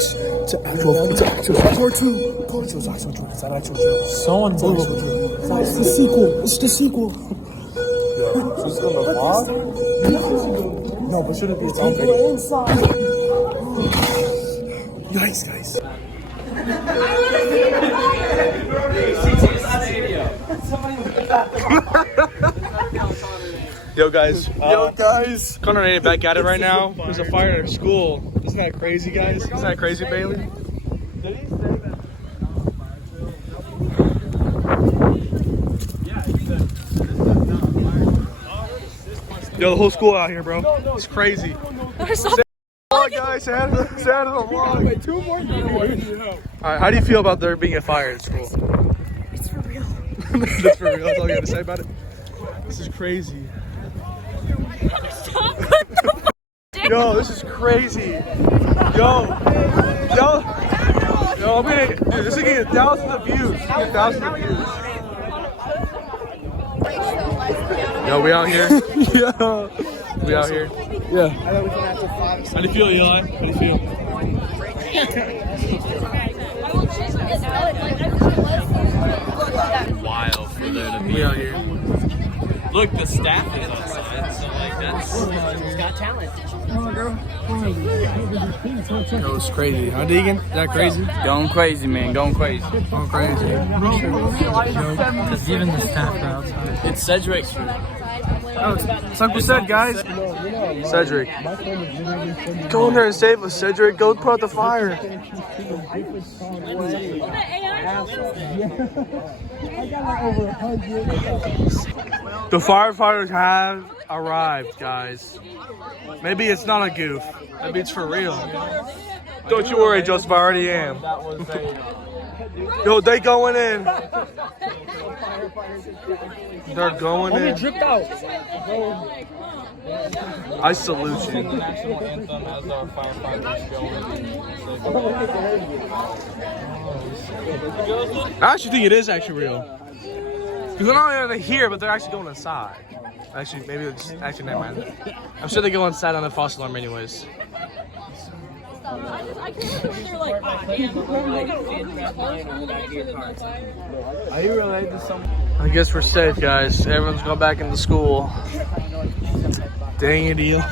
It's an actual part two. It's actual drill. It's an actual drill. So unbelievable. It's the sequel. It's the sequel. Yeah. So it's in the vlog? No, but should it be its own video? Yikes, guys. Yo guys, Connor ain't back at it right now. There's a fire at school. Isn't that crazy, guys? Isn't that crazy, Bailey? Did he say that? Yo, the whole school out here, bro. It's crazy. Vlog, guys. Say hi to the vlog. Wait, 2 more. Alright, how do you feel about there being a fire at school? It's for real. That's for real. That's all you got to say about it. This is crazy. Stop. Yo, this is crazy. Yo, I'm gonna, dude, this is getting thousands of views. Yo, we out here. Yeah. We out here. Yeah. How do you feel, Eli? How do you feel? Wild for there to be. We out here. Look, the staff is outside, so like that's. He's got talent. Yo, it's crazy. Huh, Deegan? Is that crazy? Going crazy, man. Going crazy. Going crazy. Because even the staff are outside. It's Cedric's room. Oh, it's Uncle Ced, guys. Cedric. Go in there and save us, Cedric. Go put out the fire. The firefighters have arrived, guys. Maybe it's not a goof. Maybe it's for real. Don't you worry, Joseph. I already am. Yo, they going in. They're going in. Dripped out. I salute you. National anthem as our firefighters I actually think it is actually real. Because not only are they here, but they're actually going inside. Actually, maybe it's actually never mind. I'm sure they go inside on the false alarm anyways. Are you related to someone? I guess we're safe, guys. Everyone's going back into school. Dang it, Eli.